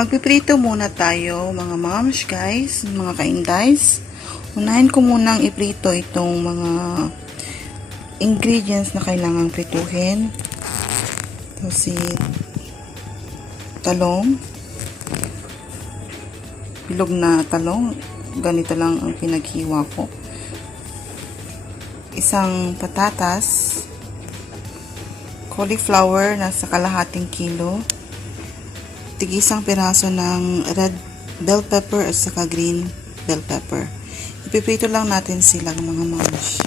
Magpiprito muna tayo mga moms guys, mga kaindays. Unahin ko munang iprito itong mga ingredients na kailangang prituhin. Ito si talong. Bilog na talong. Ganito lang ang pinaghiwa ko. Isang patatas. Cauliflower na sa kalahating kilo. Tigisang piraso ng red bell pepper at saka green bell pepper. Ipiprito lang natin sila mga moms.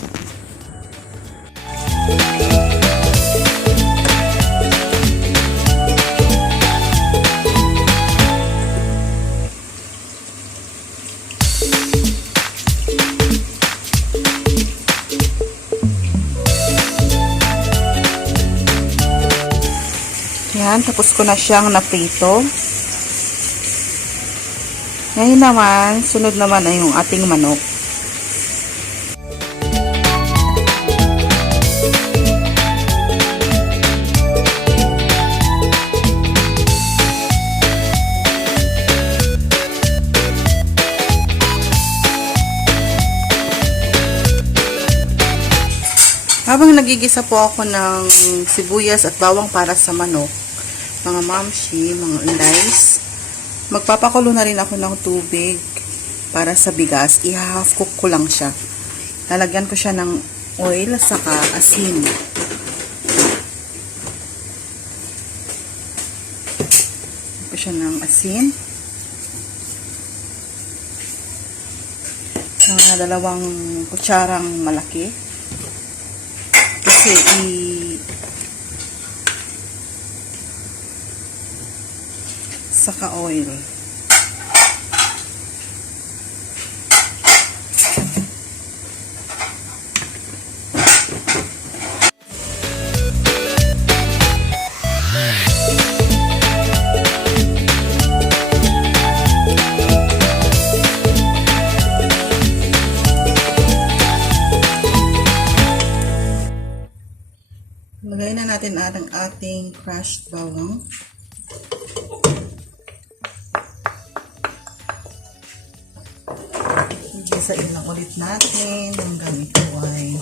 Yan, tapos ko na siyang naprito. Ngayon naman, sunod naman ay yung ating manok. Habang nagigisa po ako ng sibuyas at bawang para sa manok, mga mamshi, mga indays, magpapakulo na rin ako ng tubig para sa bigas. I-half cook ko lang siya. Lalagyan ko siya ng oil saka asin. Lalagyan ko siya ng asin. Mga 2 kutsarang malaki. Kasi saka oil. Lagay na natin ang ating crushed bawang. Gisain lang ulit natin hanggang ito ay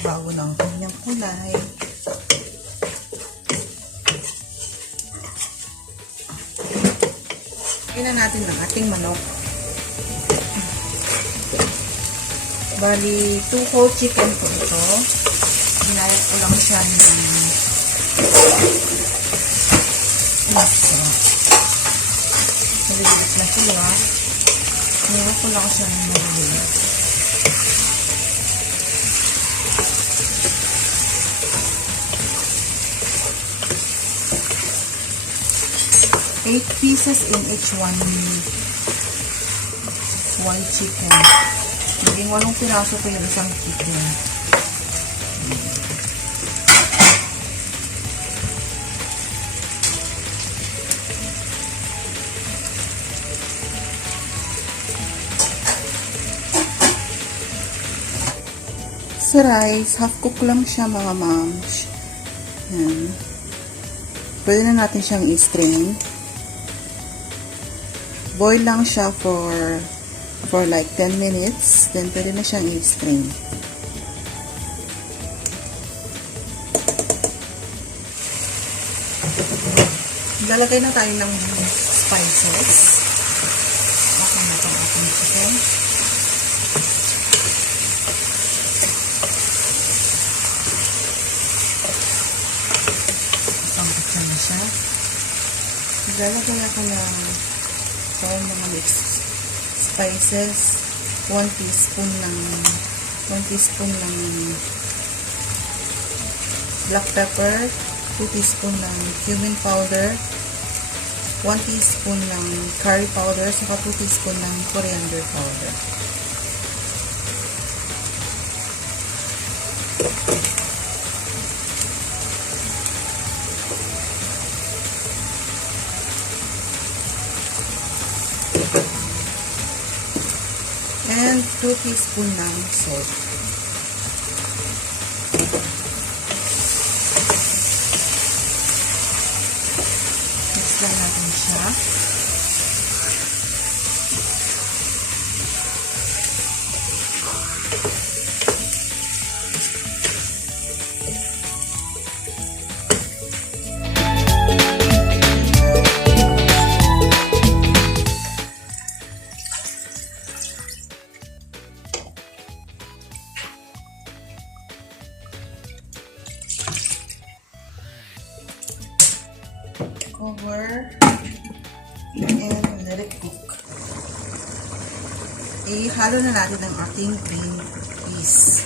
bago ng kanyang kulay. Lagyan na natin ang ating manok. Bali, 2 whole chicken po ito. Ginayat ko lang siya ng maso. Nalilit na siya. Ginayat ko lang siya ng nalilit. Eight pieces in each one chicken. Naging 8 piraso ko yung isang chicken. Sa rice, half cook lang siya mga moms. Yan. Pwede na natin siyang i-strain. Boil lang siya for like 10 minutes. Then pwede na siyang i-strain. Lalagay na tayo ng spices. Okay na itong ating chicken. Lalagay ako ng mga mixed spices, 1 teaspoon ng black pepper, 2 teaspoon ng cumin powder, 1 teaspoon ng curry powder, saka 2 teaspoon ng coriander powder. And 2 teaspoon ng salt. Mix lang natin siya. Cover and let it cook. Ihalo na natin ang ating green peas.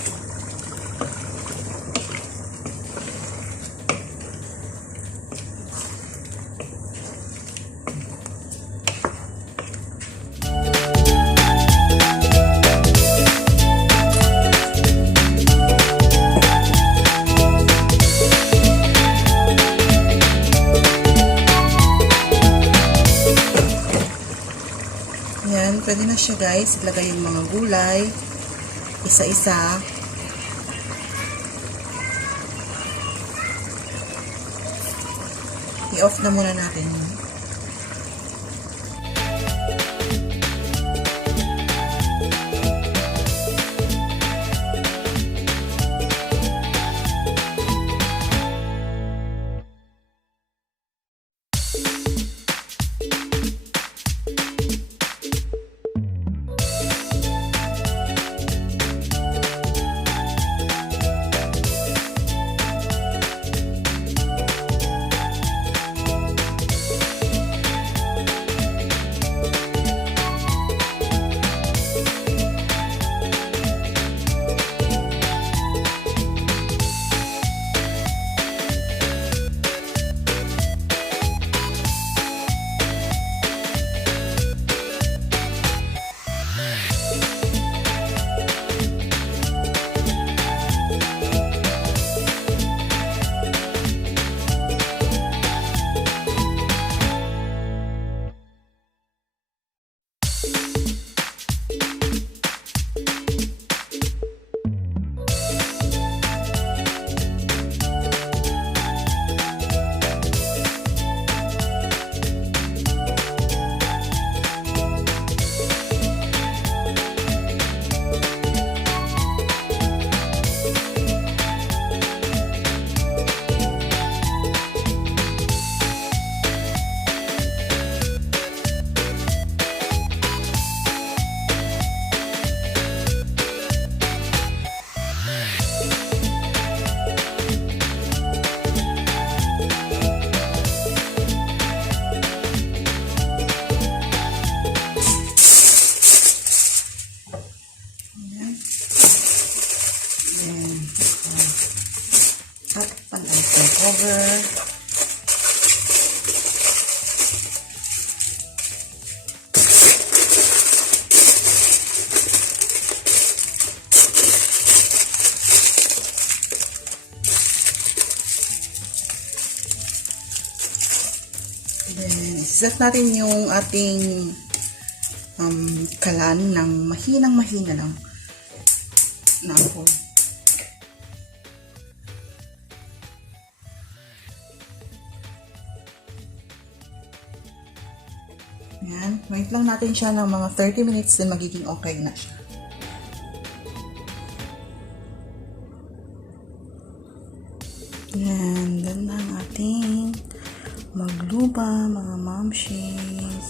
Yan, pwede na siya guys. Ilagay yung mga gulay. Isa-isa. I-off na muna natin. Takpan natin cover. Then, set natin yung ating kalan ng mahinang-mahina lang na ako. Yan. Wait lang natin siya ng mga 30 minutes din magiging okay na siya. Yan. Ganda ang ating magluba, mga momshies.